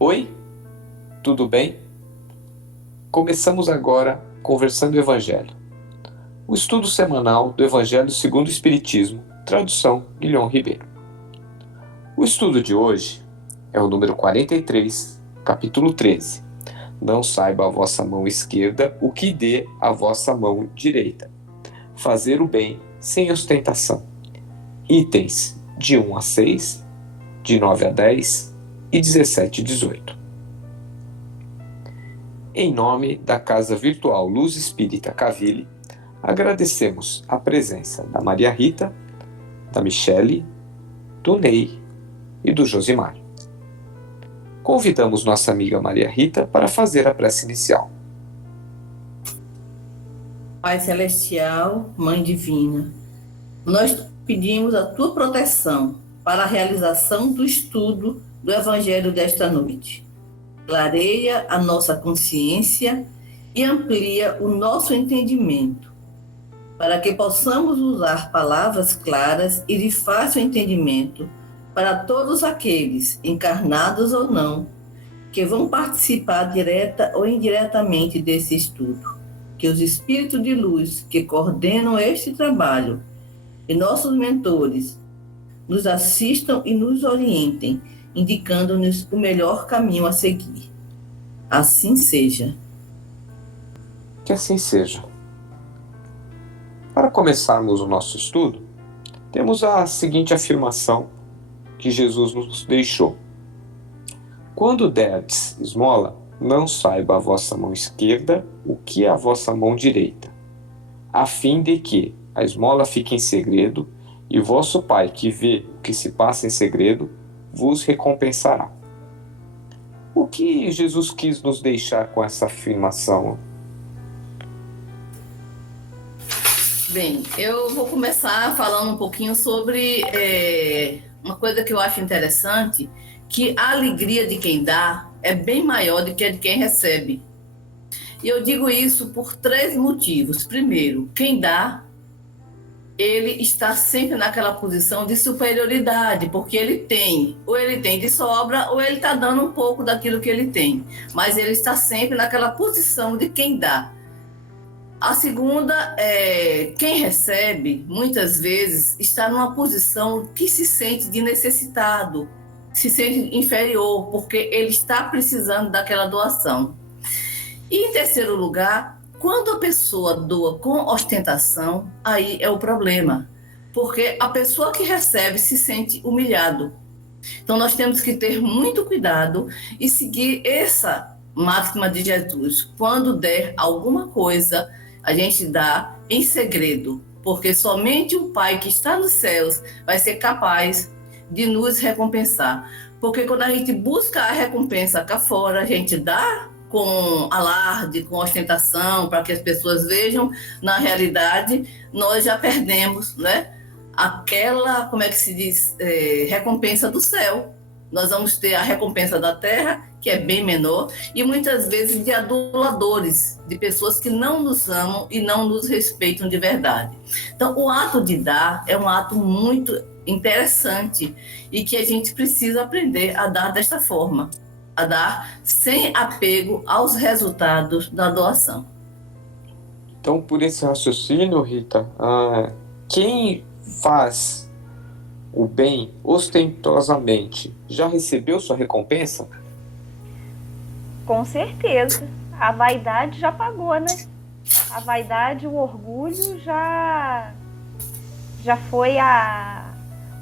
Oi, tudo bem? Começamos agora Conversando o Evangelho, o estudo semanal do Evangelho segundo o Espiritismo, tradução Guilhom Ribeiro. O estudo de hoje é o número 43, capítulo 13. Não saiba a vossa mão esquerda o que dê a vossa mão direita. Fazer o bem sem ostentação. Itens de 1 a 6, de 9 a 10 e 17 e 18. Em nome da Casa Virtual Luz Espírita Caville, agradecemos a presença da Maria Rita, da Michele, do Ney e do Josimar. Convidamos nossa amiga Maria Rita para fazer a prece inicial. Pai Celestial, Mãe Divina, nós pedimos a Tua proteção para a realização do estudo do Evangelho desta noite. Clareia a nossa consciência e amplia o nosso entendimento, para que possamos usar palavras claras e de fácil entendimento para todos aqueles, encarnados ou não, que vão participar direta ou indiretamente desse estudo. Que os espíritos de luz que coordenam este trabalho e nossos mentores nos assistam e nos orientem, indicando-nos o melhor caminho a seguir. Assim seja. Que assim seja. Para começarmos o nosso estudo, temos a seguinte afirmação que Jesus nos deixou. Quando derdes esmola, não saiba a vossa mão esquerda o que é a vossa mão direita, a fim de que a esmola fique em segredo, e vosso Pai, que vê o que se passa em segredo, vos recompensará. O que Jesus quis nos deixar com essa afirmação? Bem, eu vou começar falando um pouquinho sobre uma coisa que eu acho interessante, que a alegria de quem dá é bem maior do que a de quem recebe. E eu digo isso por 3 motivos. Primeiro, quem dá, ele está sempre naquela posição de superioridade, porque ele tem, ou ele tem de sobra, ou ele está dando um pouco daquilo que ele tem, mas ele está sempre naquela posição de quem dá. A segunda é quem recebe, muitas vezes, está numa posição que se sente de necessitado, se sente inferior, porque ele está precisando daquela doação. E em terceiro lugar, quando a pessoa doa com ostentação, aí é o problema, porque a pessoa que recebe se sente humilhado. Então nós temos que ter muito cuidado e seguir essa máxima de Jesus. Quando der alguma coisa, a gente dá em segredo, porque somente o Pai que está nos céus vai ser capaz de nos recompensar. Porque quando a gente busca a recompensa cá fora, a gente dá com alarde, com ostentação, para que as pessoas vejam, na realidade, nós já perdemos, né? Aquela, como é que se diz, recompensa do céu. Nós vamos ter a recompensa da terra, que é bem menor, e muitas vezes de aduladores, de pessoas que não nos amam e não nos respeitam de verdade. Então, o ato de dar é um ato muito interessante e que a gente precisa aprender a dar desta forma, a dar sem apego aos resultados da doação. Então, por esse raciocínio, Rita, quem faz o bem ostentosamente já recebeu sua recompensa? Com certeza. A vaidade já pagou, né? A vaidade, o orgulho já foi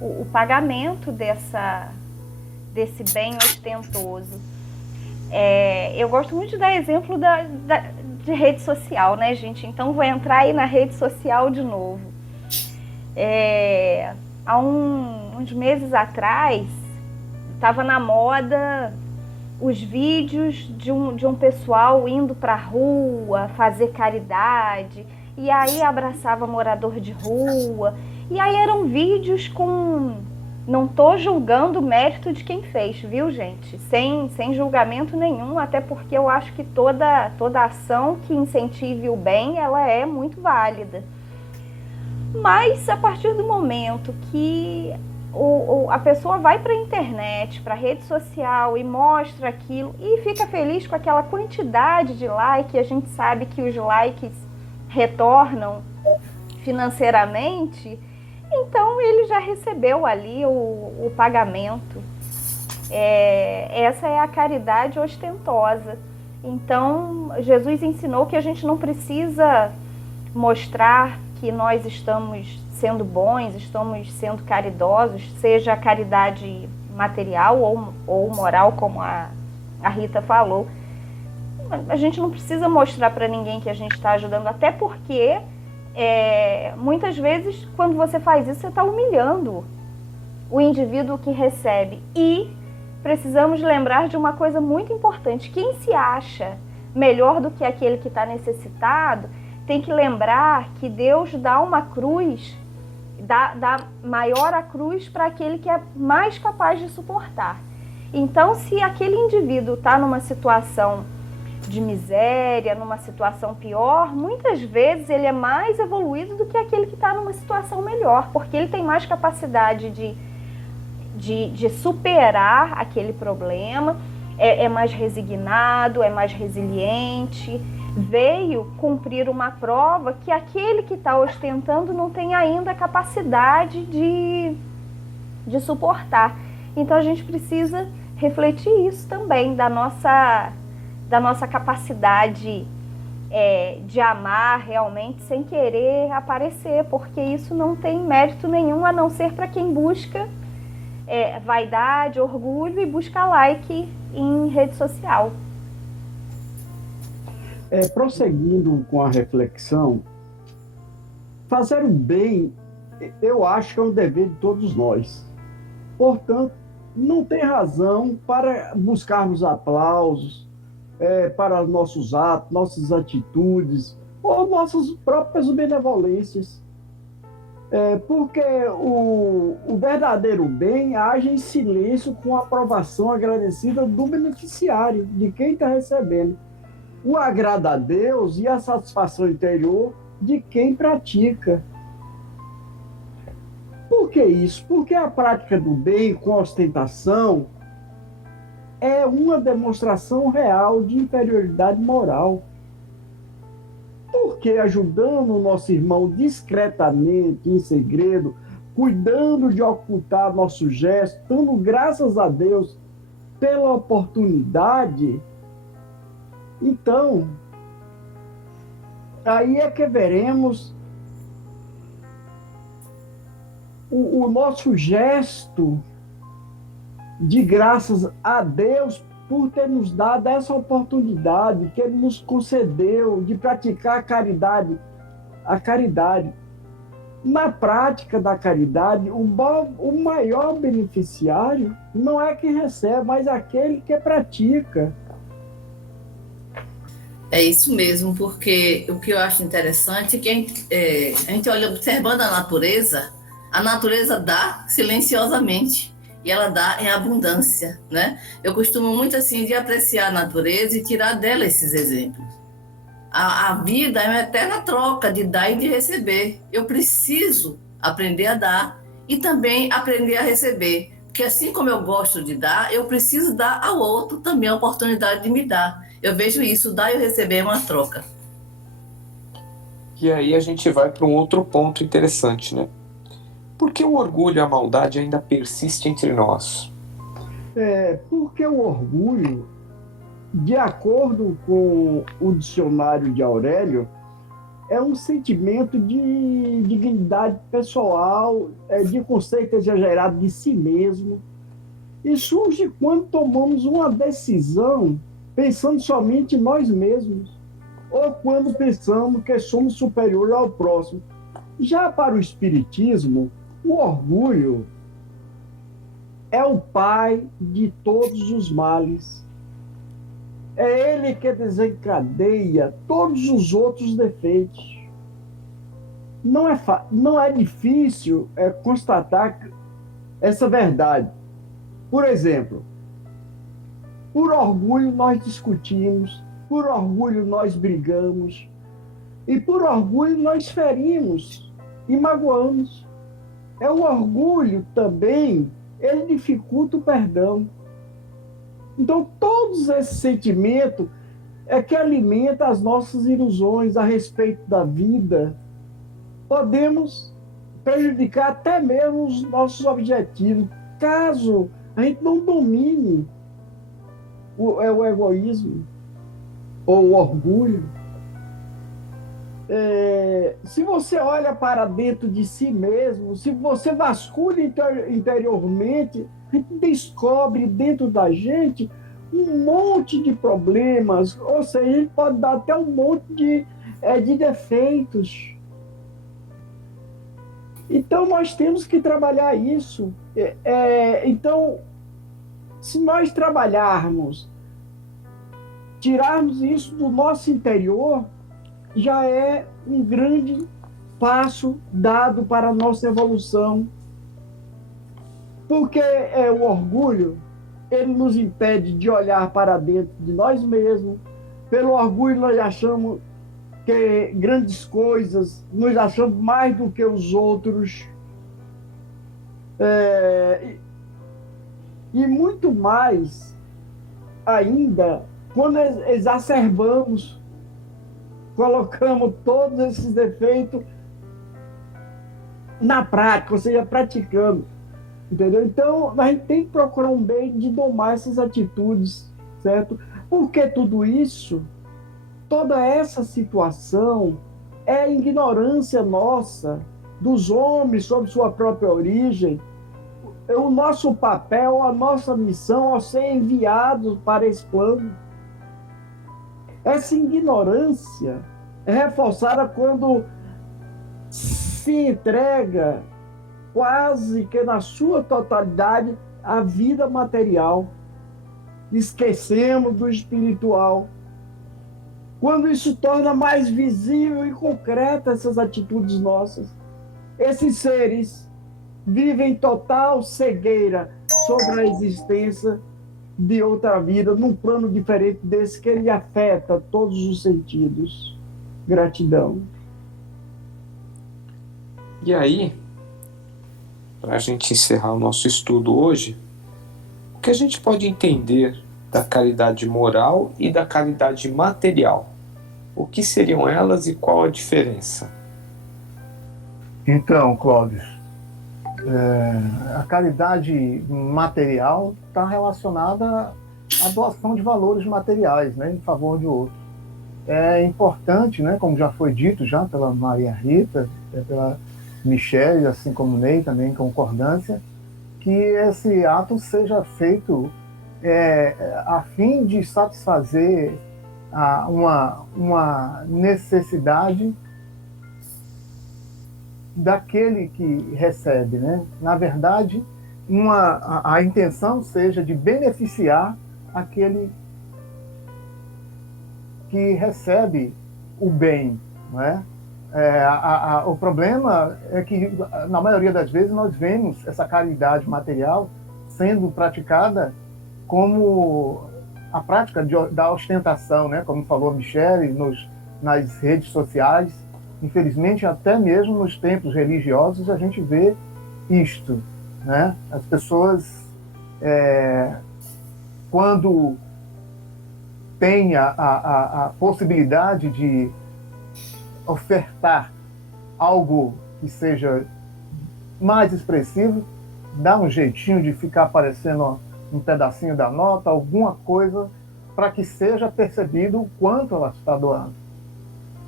o pagamento desse bem ostentoso. Eu gosto muito de dar exemplo de rede social, né, gente? Então vou entrar aí na rede social de novo. Há uns meses atrás, estava na moda os vídeos de um pessoal indo para a rua fazer caridade, e aí abraçava morador de rua, E aí eram vídeos com... Não tô julgando o mérito de quem fez, viu, gente? Sem julgamento nenhum, até porque eu acho que toda ação que incentive o bem, ela é muito válida. Mas a partir do momento que a pessoa vai para a internet, para a rede social e mostra aquilo e fica feliz com aquela quantidade de like, a gente sabe que os likes retornam financeiramente, então ele já recebeu ali o pagamento. Essa é a caridade ostentosa. Então, Jesus ensinou que a gente não precisa mostrar que nós estamos sendo bons, estamos sendo caridosos, seja a caridade material ou moral, como a Rita falou. A gente não precisa mostrar para ninguém que a gente está ajudando, até porque muitas vezes, quando você faz isso, você está humilhando o indivíduo que recebe. E precisamos lembrar de uma coisa muito importante: quem se acha melhor do que aquele que está necessitado, tem que lembrar que Deus dá uma cruz, dá maior a cruz para aquele que é mais capaz de suportar. Então, se aquele indivíduo está numa situação de miséria, numa situação pior, muitas vezes ele é mais evoluído do que aquele que está numa situação melhor, porque ele tem mais capacidade de superar aquele problema, é mais resignado, é mais resiliente, veio cumprir uma prova que aquele que está ostentando não tem ainda capacidade de suportar. Então a gente precisa refletir isso também, da nossa capacidade de amar realmente sem querer aparecer, porque isso não tem mérito nenhum, a não ser para quem busca vaidade, orgulho e busca like em rede social. Prosseguindo com a reflexão, fazer o bem, eu acho que é um dever de todos nós. Portanto, não tem razão para buscarmos aplausos para nossos atos, nossas atitudes, ou nossas próprias benevolências. Porque o verdadeiro bem age em silêncio com a aprovação agradecida do beneficiário, de quem está recebendo. O agrado a Deus e a satisfação interior de quem pratica. Por que isso? Porque a prática do bem com ostentação é uma demonstração real de inferioridade moral. Porque ajudando o nosso irmão discretamente, em segredo, cuidando de ocultar nosso gesto, dando graças a Deus pela oportunidade, então, aí é que veremos o nosso gesto de graças a Deus por ter nos dado essa oportunidade que Ele nos concedeu de praticar a caridade. Na prática da caridade, o maior beneficiário não é quem recebe, mas aquele que pratica. É isso mesmo, porque o que eu acho interessante é que a gente olha observando a natureza dá silenciosamente e ela dá em abundância, né? Eu costumo muito assim de apreciar a natureza e tirar dela esses exemplos. A vida é uma eterna troca de dar e de receber. Eu preciso aprender a dar e também aprender a receber, porque assim como eu gosto de dar, eu preciso dar ao outro também a oportunidade de me dar. Eu vejo isso, dar e receber é uma troca. E aí a gente vai para um outro ponto interessante, né? Por que o orgulho e a maldade ainda persistem entre nós? Porque o orgulho, de acordo com o dicionário de Aurélio, é um sentimento de dignidade pessoal, de conceito exagerado de si mesmo, e surge quando tomamos uma decisão pensando somente em nós mesmos, ou quando pensamos que somos superiores ao próximo. Já para o Espiritismo, o orgulho é o pai de todos os males. É ele que desencadeia todos os outros defeitos. não é difícil constatar essa verdade. Por exemplo, por orgulho nós discutimos, por orgulho nós brigamos, e por orgulho nós ferimos e magoamos. O orgulho também, ele dificulta o perdão. Então, todos esses sentimentos que alimentam as nossas ilusões a respeito da vida. Podemos prejudicar até mesmo os nossos objetivos, caso a gente não domine o egoísmo ou o orgulho. Se você olha para dentro de si mesmo, se você vasculha interiormente, a gente descobre dentro da gente um monte de problemas, ou seja, a gente pode dar até um monte de defeitos. Então, nós temos que trabalhar isso. Então, se nós trabalharmos, tirarmos isso do nosso interior, já é um grande passo dado para a nossa evolução. Porque o orgulho, ele nos impede de olhar para dentro de nós mesmos. Pelo orgulho, nós achamos que grandes coisas, nós achamos mais do que os outros. E muito mais ainda, quando exacerbamos, colocamos todos esses defeitos na prática, ou seja, praticando. Entendeu? Então, a gente tem que procurar um meio de domar essas atitudes, certo? Porque tudo isso, toda essa situação é ignorância nossa, dos homens sobre sua própria origem. O nosso papel, a nossa missão ao ser enviados para esse plano. Essa ignorância é reforçada quando se entrega quase que na sua totalidade a vida material. Esquecemos do espiritual. Quando isso torna mais visível e concreta essas atitudes nossas, esses seres vivem total cegueira sobre a existência de outra vida, num plano diferente desse que ele afeta todos os sentidos. Gratidão. E aí, para a gente encerrar o nosso estudo hoje, o que a gente pode entender da caridade moral e da caridade material? O que seriam elas e qual a diferença? Então, Clóvis, a caridade material está relacionada à doação de valores materiais, né, em favor de outro. É importante, né, como já foi dito já pela Maria Rita, pela Michele, assim como Ney, também em concordância, que esse ato seja feito a fim de satisfazer uma necessidade daquele que recebe, né? Na verdade, a intenção seja de beneficiar aquele que recebe o bem, não é? O problema é que, na maioria das vezes, nós vemos essa caridade material sendo praticada como a prática da ostentação, né? Como falou a Michele, nas redes sociais. Infelizmente, até mesmo nos templos religiosos, a gente vê isto, né? As pessoas, quando têm a possibilidade de ofertar algo que seja mais expressivo, dá um jeitinho de ficar aparecendo um pedacinho da nota, alguma coisa, para que seja percebido o quanto ela está doando.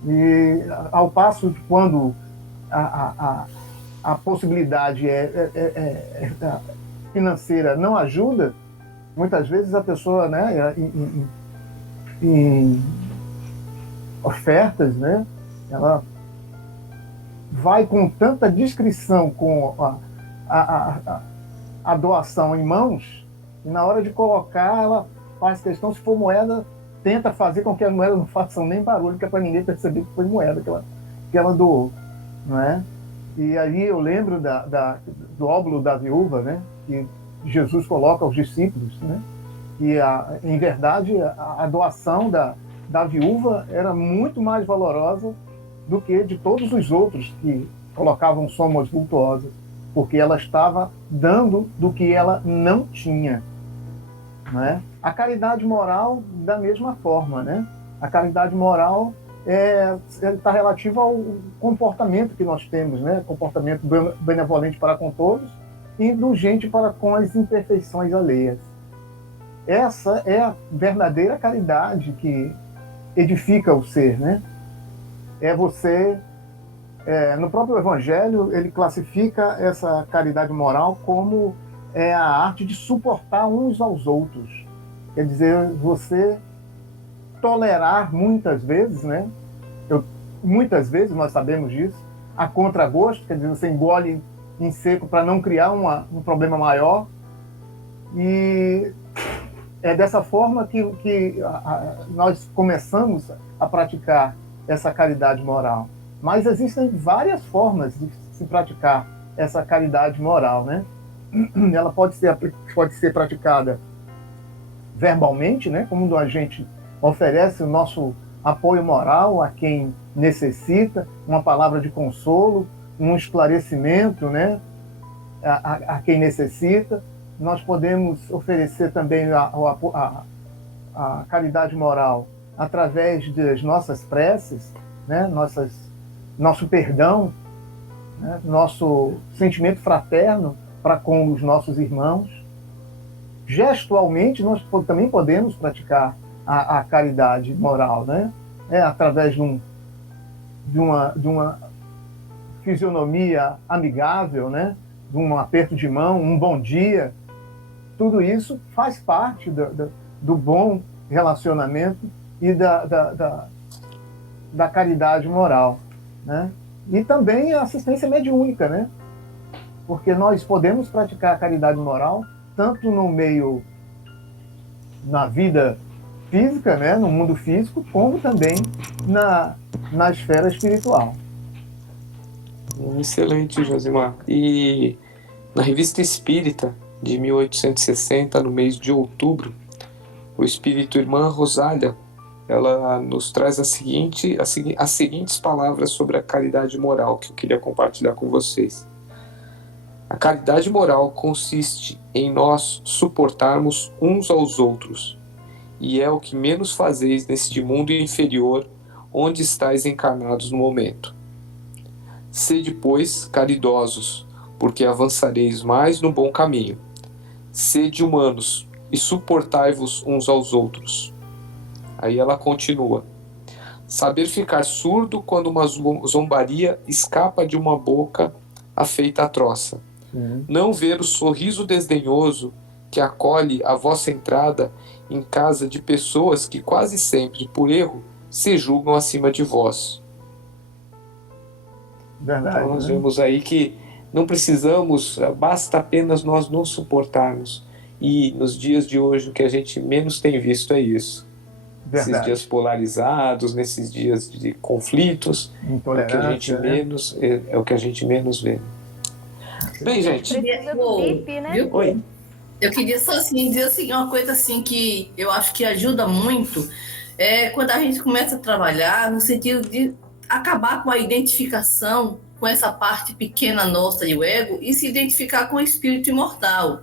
E ao passo que quando a possibilidade financeira não ajuda, muitas vezes a pessoa, né, em ofertas, né, ela vai com tanta discrição com a doação em mãos, e na hora de colocar, ela faz questão, se for moeda, tenta fazer com que as moedas não façam nem barulho, que é para ninguém perceber que foi moeda que ela doou. não é? E aí eu lembro do óbolo da viúva, né? Que Jesus coloca aos discípulos, né? E, em verdade, a doação da viúva era muito mais valorosa do que de todos os outros que colocavam somas vultuosas, porque ela estava dando do que ela não tinha, né? A caridade moral, da mesma forma, né? A caridade moral está relativa ao comportamento que nós temos, né? Comportamento benevolente para com todos e indulgente para com as imperfeições alheias. Essa é a verdadeira caridade que edifica o ser, né? É você... no próprio Evangelho, ele classifica essa caridade moral como a arte de suportar uns aos outros. Quer dizer, você tolerar muitas vezes, né? Muitas vezes, nós sabemos disso, a contragosto, quer dizer, você engole em seco para não criar um problema maior. E é dessa forma que nós começamos a praticar essa caridade moral. Mas existem várias formas de se praticar essa caridade moral, né? Ela pode ser praticada verbalmente, né? Como a gente oferece o nosso apoio moral a quem necessita, uma palavra de consolo, um esclarecimento, né? A quem necessita. Nós podemos oferecer também a caridade moral através das nossas preces, né? Nosso perdão, né? Nosso sentimento fraterno para com os nossos irmãos. Gestualmente, nós também podemos praticar a caridade moral, né? Através de uma fisionomia amigável, né? De um aperto de mão, um bom dia. Tudo isso faz parte do bom relacionamento e da caridade moral, né? E também a assistência mediúnica, né? Porque nós podemos praticar a caridade moral tanto no meio, na vida física, né? No mundo físico, como também na esfera espiritual. Excelente, Josimar. E na Revista Espírita, de 1860, no mês de outubro, o Espírito Irmã Rosália, ela nos traz as seguintes palavras sobre a caridade moral que eu queria compartilhar com vocês. A caridade moral consiste em nós suportarmos uns aos outros, e é o que menos fazeis neste mundo inferior onde estáis encarnados no momento. Sede, pois, caridosos, porque avançareis mais no bom caminho. Sede humanos e suportai-vos uns aos outros. Aí ela continua. Saber ficar surdo quando uma zombaria escapa de uma boca afeita à troça. Não ver o sorriso desdenhoso que acolhe a vossa entrada em casa de pessoas que quase sempre, por erro, se julgam acima de vós. Verdade, então nós né? vemos aí que não precisamos, basta apenas nós nos suportarmos. E nos dias de hoje o que a gente menos tem visto é isso. Verdade. Nesses dias polarizados, nesses dias de conflitos, Intolerância, é o que a gente menos vê. Bem, gente. Precisa do bip, né? Viu? Oi. Eu queria só assim, dizer assim, uma coisa assim que eu acho que ajuda muito é quando a gente começa a trabalhar no sentido de acabar com a identificação com essa parte pequena nossa e o ego e se identificar com o espírito imortal.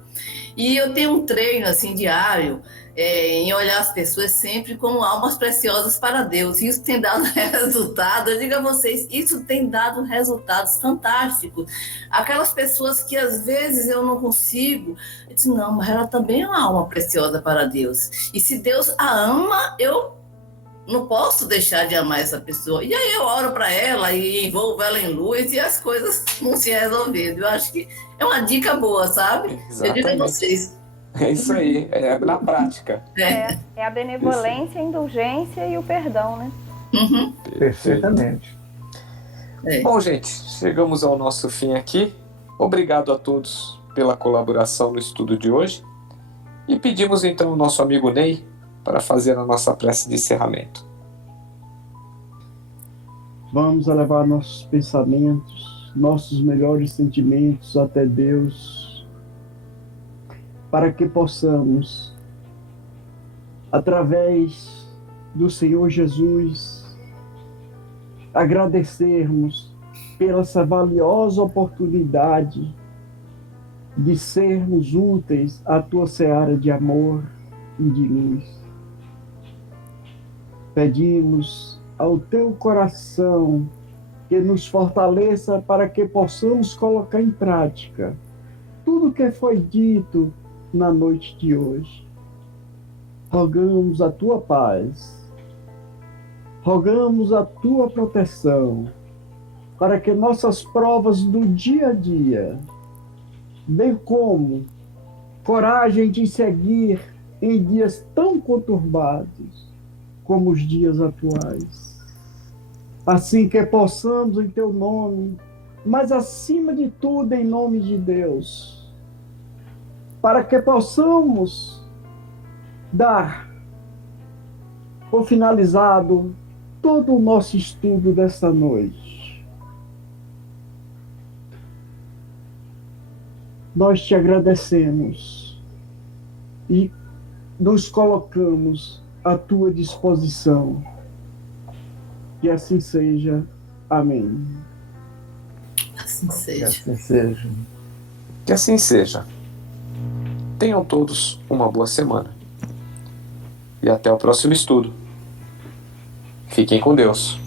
E eu tenho um treino assim diário em olhar as pessoas sempre como almas preciosas para Deus. E isso tem dado resultado, eu digo a vocês, isso tem dado resultados fantásticos. Aquelas pessoas que às vezes eu não consigo, eu disse, não, mas ela também é uma alma preciosa para Deus. E se Deus a ama, eu não posso deixar de amar essa pessoa. E aí eu oro para ela e envolvo ela em luz e as coisas vão se resolvendo. Eu acho que é uma dica boa, sabe? Exatamente. Eu digo a vocês. É isso aí, é na prática. É a benevolência, a indulgência e o perdão, né? Uhum. Perfeitamente. Bom, gente, chegamos ao nosso fim aqui. Obrigado a todos pela colaboração no estudo de hoje. E pedimos então ao nosso amigo Ney para fazer a nossa prece de encerramento. Vamos elevar nossos pensamentos, nossos melhores sentimentos até Deus, para que possamos, através do Senhor Jesus, agradecermos pela essa valiosa oportunidade de sermos úteis à tua seara de amor e de luz. Pedimos ao teu coração que nos fortaleça para que possamos colocar em prática tudo que foi dito na noite de hoje. Rogamos a tua paz, rogamos a tua proteção, para que nossas provas do dia a dia, bem como coragem de seguir em dias tão conturbados como os dias atuais, assim que possamos em teu nome, mas acima de tudo em nome de Deus, para que possamos dar por finalizado todo o nosso estudo desta noite. Nós te agradecemos e nos colocamos à tua disposição. Que assim seja. Amém. Assim Que seja. assim seja. Que assim seja. Tenham todos uma boa semana. E até o próximo estudo. Fiquem com Deus.